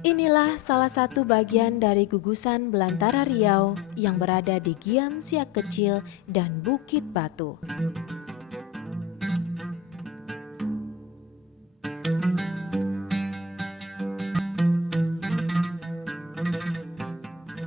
Inilah salah satu bagian dari gugusan Belantara Riau yang berada di Giam Siak Kecil dan Bukit Batu.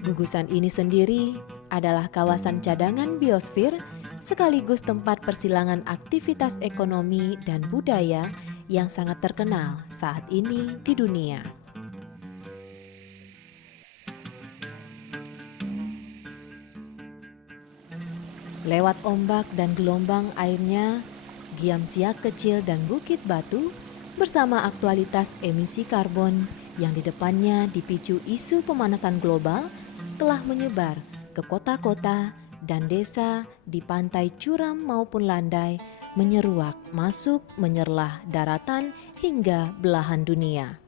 Gugusan ini sendiri adalah kawasan cadangan biosfer sekaligus tempat persilangan aktivitas ekonomi dan budaya yang sangat terkenal saat ini di dunia. Lewat ombak dan gelombang airnya, Giam Siak Kecil dan Bukit Batu bersama aktualitas emisi karbon yang di depannya dipicu isu pemanasan global telah menyebar ke kota-kota dan desa di pantai curam maupun landai, menyeruak masuk menyerlah daratan hingga belahan dunia.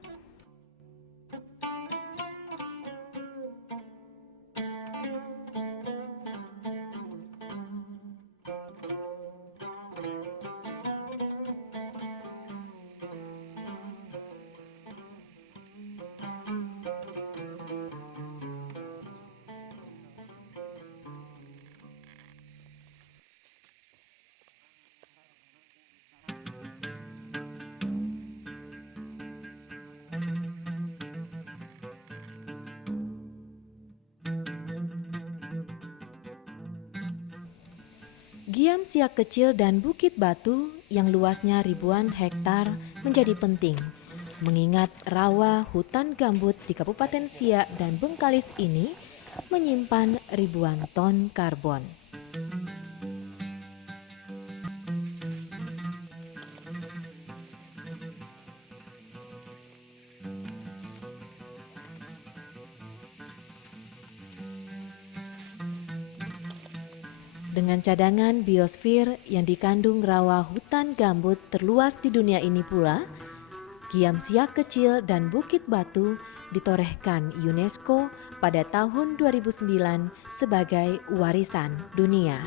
Giam Siak Kecil dan Bukit Batu yang luasnya ribuan hektar menjadi penting, mengingat rawa hutan gambut di Kabupaten Siak dan Bengkalis ini menyimpan ribuan ton karbon. Dengan cadangan biosfer yang dikandung rawa hutan gambut terluas di dunia ini pula, Giam Siak Kecil dan Bukit Batu ditorehkan UNESCO pada tahun 2009 sebagai warisan dunia.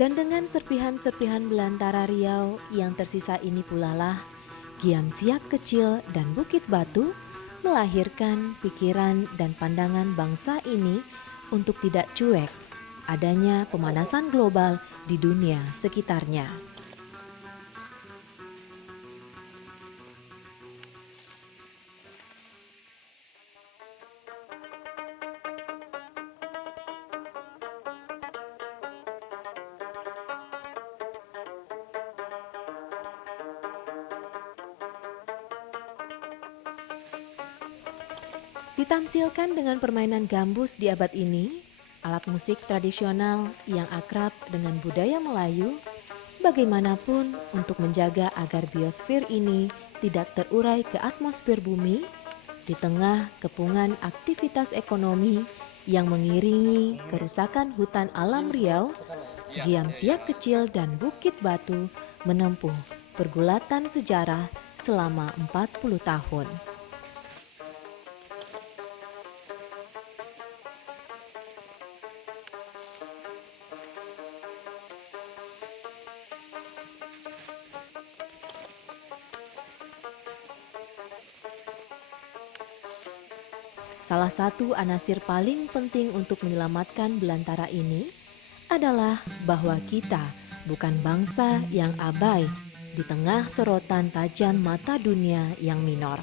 Dan dengan serpihan-serpihan belantara Riau yang tersisa ini pula lah, Giam Siak Kecil dan Bukit Batu melahirkan pikiran dan pandangan bangsa ini untuk tidak cuek adanya pemanasan global di dunia sekitarnya. Ditamsilkan dengan permainan gambus di abad ini, alat musik tradisional yang akrab dengan budaya Melayu, bagaimanapun untuk menjaga agar biosfer ini tidak terurai ke atmosfer bumi, di tengah kepungan aktivitas ekonomi yang mengiringi kerusakan hutan alam Riau, Giam Siak Kecil dan Bukit Batu menempuh pergulatan sejarah selama 40 tahun. Salah satu anasir paling penting untuk menyelamatkan belantara ini adalah bahwa kita bukan bangsa yang abai di tengah sorotan tajam mata dunia yang minor.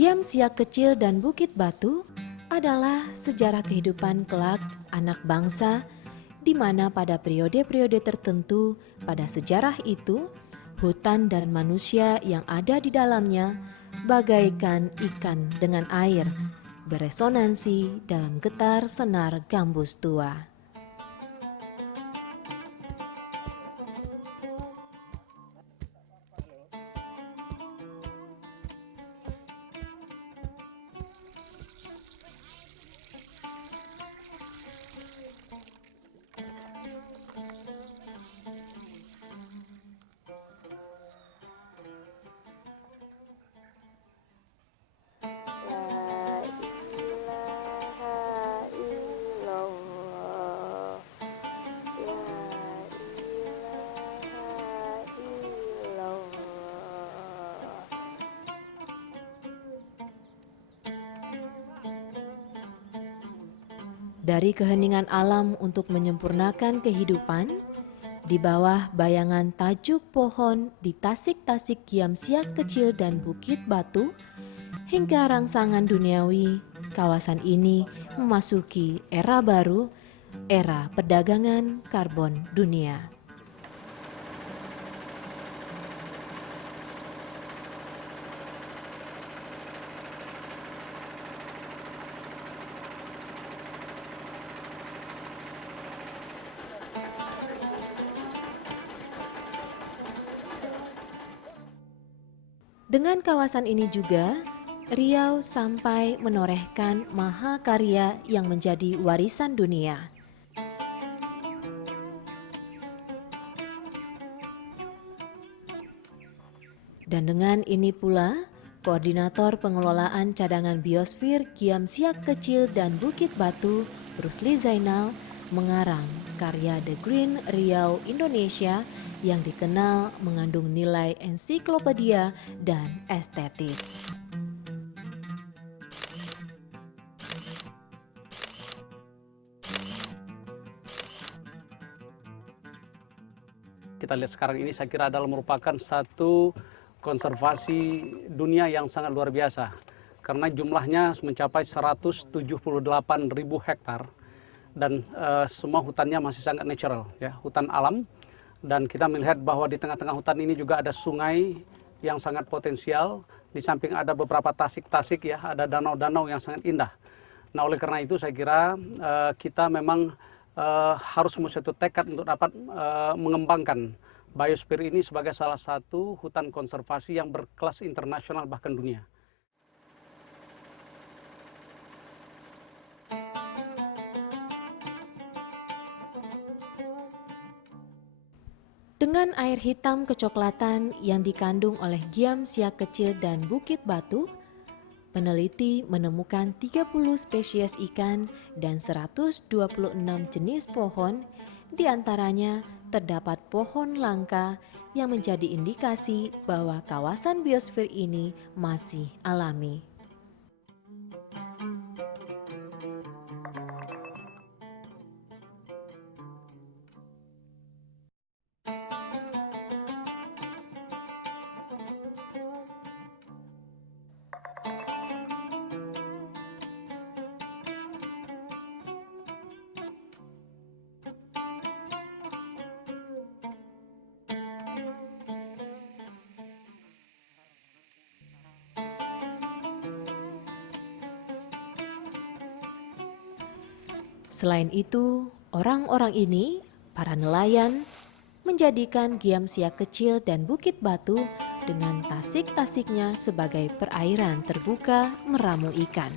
Giam Siak Kecil dan Bukit Batu adalah sejarah kehidupan kelak anak bangsa di mana pada periode-periode tertentu pada sejarah itu, hutan dan manusia yang ada di dalamnya bagaikan ikan dengan air, beresonansi dalam getar senar gambus tua. Dari keheningan alam untuk menyempurnakan kehidupan, di bawah bayangan tajuk pohon di tasik-tasik Giam Siak Kecil dan Bukit Batu, hingga rangsangan duniawi, kawasan ini memasuki era baru, era perdagangan karbon dunia. Dengan kawasan ini juga, Riau sampai menorehkan mahakarya yang menjadi warisan dunia. Dan dengan ini pula, Koordinator Pengelolaan Cadangan Biosfer Giam Siak Kecil dan Bukit Batu, Rusli Zainal, mengarang karya The Green Riau Indonesia yang dikenal mengandung nilai ensiklopedia dan estetis. Kita lihat sekarang ini saya kira adalah merupakan satu konservasi dunia yang sangat luar biasa. Karena jumlahnya mencapai 178.000 hektar dan semua hutannya masih sangat natural, ya, hutan alam. Dan kita melihat bahwa di tengah-tengah hutan ini juga ada sungai yang sangat potensial. Di samping ada beberapa tasik-tasik, ya, ada danau-danau yang sangat indah. Nah, oleh karena itu saya kira kita memang harus memiliki satu tekad untuk dapat mengembangkan biosfer ini sebagai salah satu hutan konservasi yang berkelas internasional bahkan dunia. Dengan air hitam kecoklatan yang dikandung oleh Giam Siak Kecil dan Bukit Batu, peneliti menemukan 30 spesies ikan dan 126 jenis pohon, diantaranya terdapat pohon langka yang menjadi indikasi bahwa kawasan biosfer ini masih alami. Selain itu, orang-orang ini, para nelayan, menjadikan Giam Siak Kecil dan Bukit Batu dengan tasik-tasiknya sebagai perairan terbuka meramu ikan.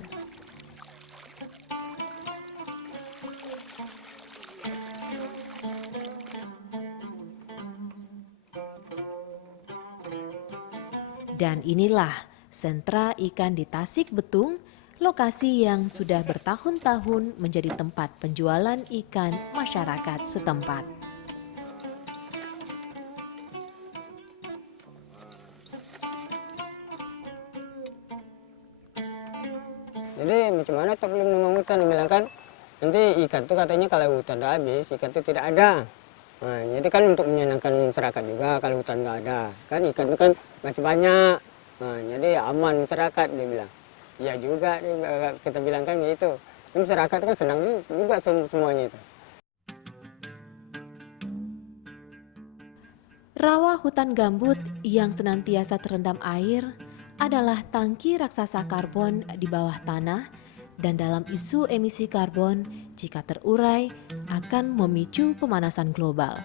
Dan inilah sentra ikan di Tasik Betung, lokasi yang sudah bertahun-tahun menjadi tempat penjualan ikan masyarakat setempat. Jadi macam mana tak boleh memang hutan, bilang kan nanti ikan tuh katanya kalau hutan dah habis ikan tuh tidak ada. Nah, jadi kan untuk menyenangkan masyarakat juga kalau hutan nggak ada kan ikan itu kan masih banyak. Nah, jadi aman masyarakat dia bilang. Ya juga kita bilang kan gitu. Masyarakat kan senang juga semuanya itu. Rawa hutan gambut yang senantiasa terendam air adalah tangki raksasa karbon di bawah tanah, dan dalam isu emisi karbon, jika terurai akan memicu pemanasan global.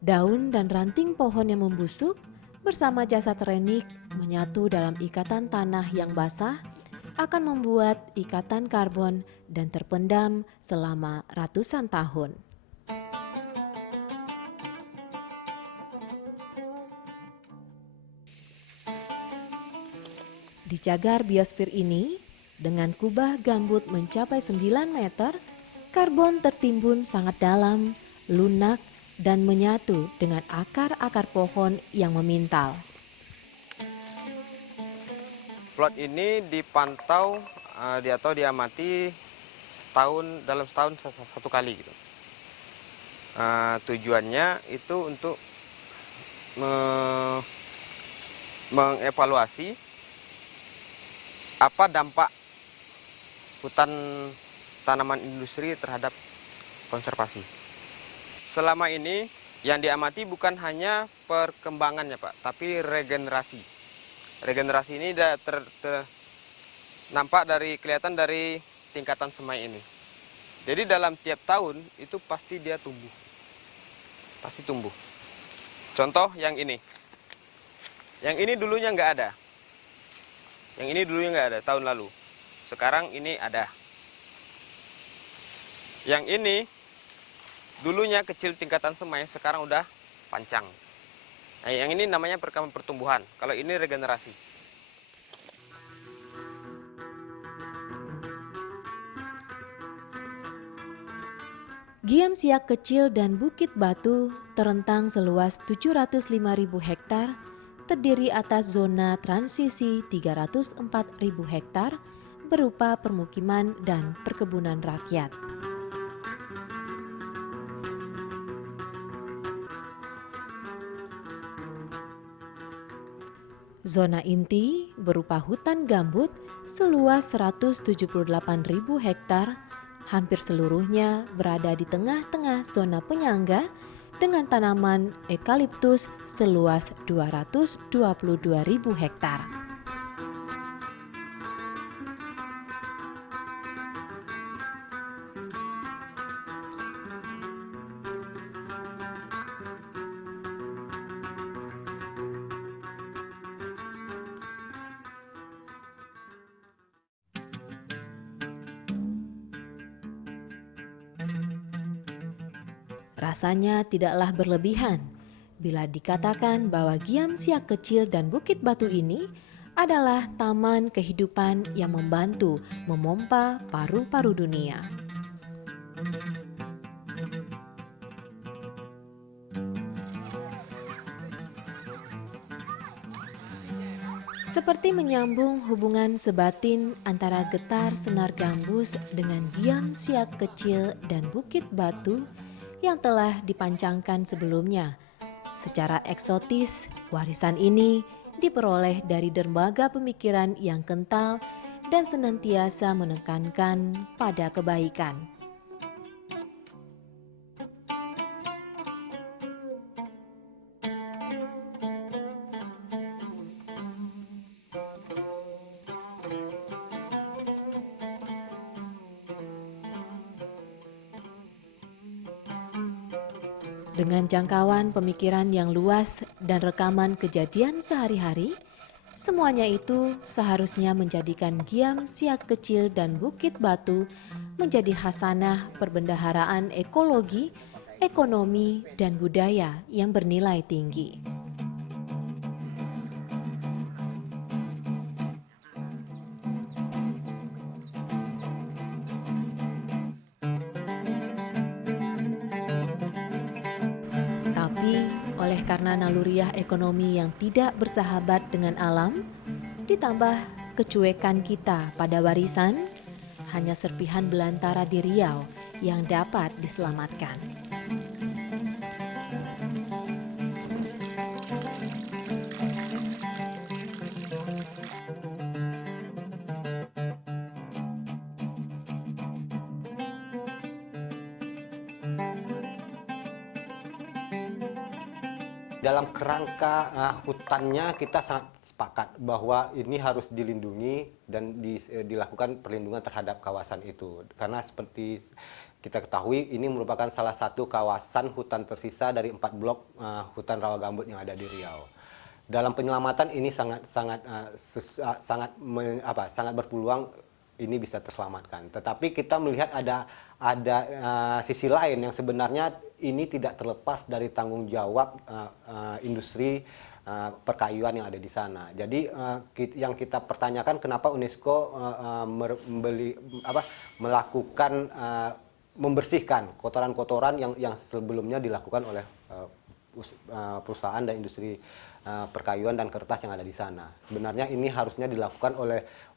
Daun dan ranting pohon yang membusuk bersama jasad renik menyatu dalam ikatan tanah yang basah akan membuat ikatan karbon dan terpendam selama ratusan tahun. Di cagar biosfer ini, dengan kubah gambut mencapai 9 meter, karbon tertimbun sangat dalam, lunak, dan menyatu dengan akar-akar pohon yang memintal. Plot ini dipantau atau diamati dalam setahun satu kali gitu. Tujuannya itu untuk mengevaluasi apa dampak hutan tanaman industri terhadap konservasi. Selama ini yang diamati bukan hanya perkembangannya Pak, tapi regenerasi. Regenerasi ini nampak kelihatan dari tingkatan semai ini. Jadi dalam tiap tahun itu pasti dia tumbuh. Pasti tumbuh. Contoh yang ini. Yang ini dulunya nggak ada. Yang ini dulunya nggak ada tahun lalu. Sekarang ini ada. Yang ini dulunya kecil tingkatan semai, sekarang udah panjang. Nah, yang ini namanya pertumbuhan. Kalau ini regenerasi. Giam Siak Kecil dan Bukit Batu terentang seluas 705.000 hektar, terdiri atas zona transisi 304.000 hektar berupa permukiman dan perkebunan rakyat. Zona inti berupa hutan gambut seluas 178.000 hektar, hampir seluruhnya berada di tengah-tengah zona penyangga dengan tanaman eukaliptus seluas 222.000 hektar. Rasanya tidaklah berlebihan bila dikatakan bahwa Giam Siak Kecil dan Bukit Batu ini adalah taman kehidupan yang membantu memompa paru-paru dunia. Seperti menyambung hubungan sebatin antara getar senar gambus dengan Giam Siak Kecil dan Bukit Batu yang telah dipancangkan sebelumnya. Secara eksotis, warisan ini diperoleh dari dermaga pemikiran yang kental dan senantiasa menekankan pada kebaikan. Dengan jangkauan pemikiran yang luas dan rekaman kejadian sehari-hari, semuanya itu seharusnya menjadikan Giam Siak Kecil dan Bukit Batu menjadi khasanah perbendaharaan ekologi, ekonomi, dan budaya yang bernilai tinggi. Tapi oleh karena naluriah ekonomi yang tidak bersahabat dengan alam, ditambah kecuekan kita pada warisan, hanya serpihan belantara di Riau yang dapat diselamatkan. Dalam kerangka hutannya kita sangat sepakat bahwa ini harus dilindungi dan dilakukan perlindungan terhadap kawasan itu. Karena seperti kita ketahui ini merupakan salah satu kawasan hutan tersisa dari 4 blok hutan rawa gambut yang ada di Riau. Dalam penyelamatan ini sangat berpeluang ini bisa terselamatkan. Tetapi kita melihat ada sisi lain yang sebenarnya ini tidak terlepas dari tanggung jawab industri perkayuan yang ada di sana. Jadi yang kita pertanyakan kenapa UNESCO melakukan membersihkan kotoran-kotoran yang sebelumnya dilakukan oleh perusahaan dan industri perkayuan dan kertas yang ada di sana. Sebenarnya ini harusnya dilakukan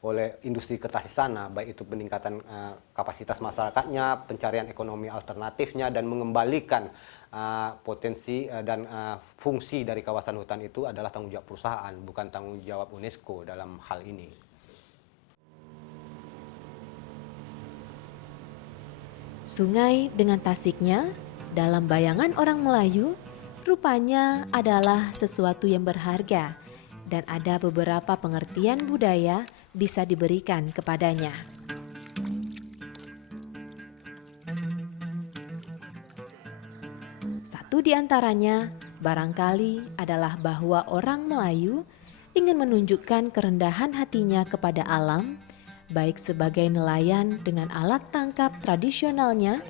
oleh industri kertas di sana, baik itu peningkatan kapasitas masyarakatnya, pencarian ekonomi alternatifnya, dan mengembalikan potensi dan fungsi dari kawasan hutan itu adalah tanggung jawab perusahaan, bukan tanggung jawab UNESCO dalam hal ini. Sungai dengan tasiknya, dalam bayangan orang Melayu, rupanya adalah sesuatu yang berharga dan ada beberapa pengertian budaya bisa diberikan kepadanya. Satu di antaranya barangkali adalah bahwa orang Melayu ingin menunjukkan kerendahan hatinya kepada alam, baik sebagai nelayan dengan alat tangkap tradisionalnya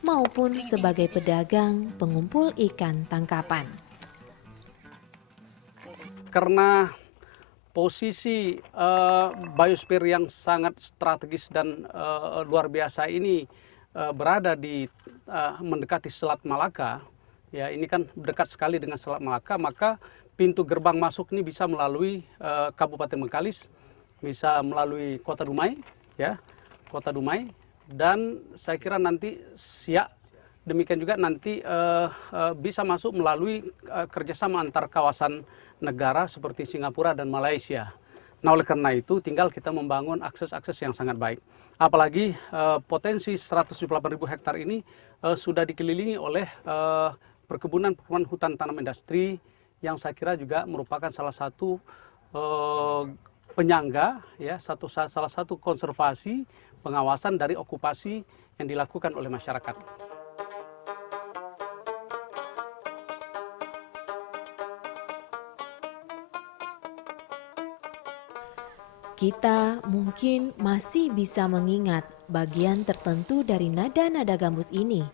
maupun sebagai pedagang pengumpul ikan tangkapan. Karena posisi biosfer yang sangat strategis dan luar biasa ini berada di mendekati Selat Malaka, ya ini kan dekat sekali dengan Selat Malaka, maka pintu gerbang masuk ini bisa melalui Kabupaten Bengkalis, bisa melalui Kota Dumai, ya Kota Dumai. Dan saya kira nanti Siak, demikian juga nanti bisa masuk melalui kerjasama antar kawasan negara seperti Singapura dan Malaysia. Nah oleh karena itu tinggal kita membangun akses-akses yang sangat baik. Apalagi potensi 178.000 hektar ini sudah dikelilingi oleh perkebunan hutan tanam industri yang saya kira juga merupakan salah satu penyangga, ya salah satu konservasi pengawasan dari okupasi yang dilakukan oleh masyarakat. Kita mungkin masih bisa mengingat bagian tertentu dari nada-nada gambus ini.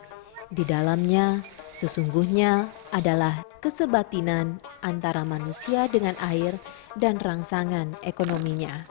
Di dalamnya sesungguhnya adalah kesebatinan antara manusia dengan air dan rangsangan ekonominya.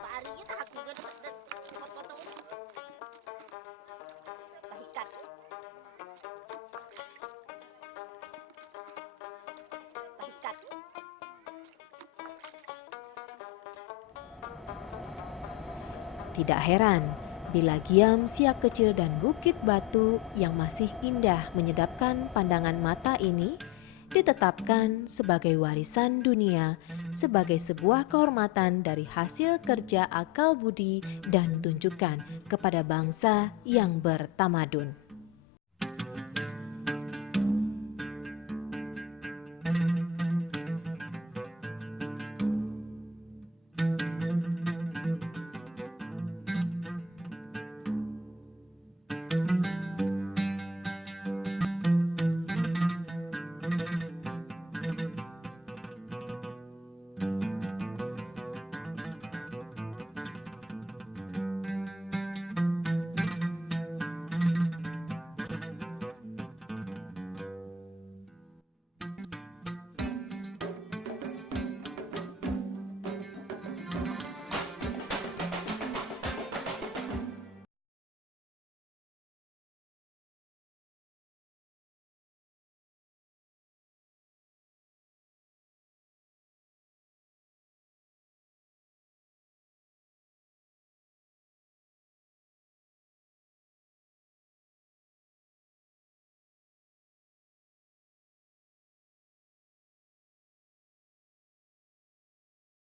Tidak heran bila Giam Siak Kecil dan Bukit Batu yang masih indah menyedapkan pandangan mata ini ditetapkan sebagai warisan dunia sebagai sebuah kehormatan dari hasil kerja akal budi dan tunjukkan kepada bangsa yang bertamadun.